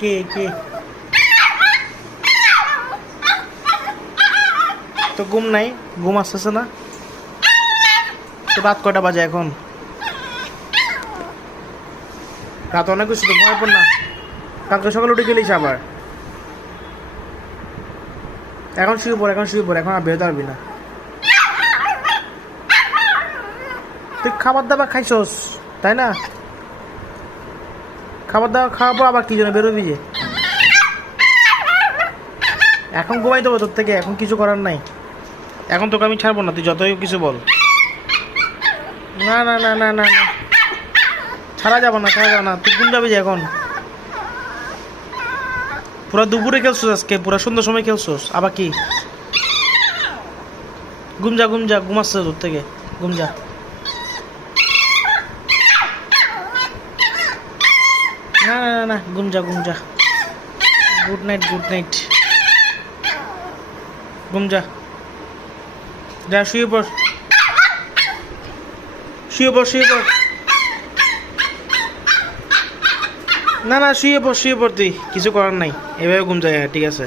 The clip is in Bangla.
কে কে তো ঘুম নাই, ঘুম আসতেছে না তো? রাত কয়টা বাজে এখন? রাত অনেক কিছু তো, ঘুমায় পড় না। কালকে সকালে উঠে গেলিস আবার। এখন শুয়ে পড়, এখন শুয়ে পড়, এখন আর বেরোতে পারবি না। তুই খাবার দাবার খাইছস তাই না? খাবার দাবার খাওয়ার পর আবার কি জন্য বেরোবি যে? এখন ঘুমাই দেবো তোর থেকে, এখন কিছু করার নাই। এখন তোকে আমি ছাড়বো না, তুই যতই কিছু বল। না না না না না না, ছাড়া যাবো না, ছাড়া যাবো না। তুই ঘুম যাবি যে এখন? পুরা দুপুরে খেলছোস আজকে, পুরা সন্ধ্যার সময় খেলছোস আবার কি? ঘুম যা, ঘুম যা, ঘুমাচ্ছে তোর থেকে, ঘুম যা। না না না না, ঘুম যা, ঘুম যা। Good night, good night. ঘুম যা, যা শুয়ে পড়, শুয়ে পড়, শুয়ে পড়। না না, শুয়ে পড়, শুয়ে পড়, তুই কিছু করার নাই, এভাবে ঘুম যায়, ঠিক আছে।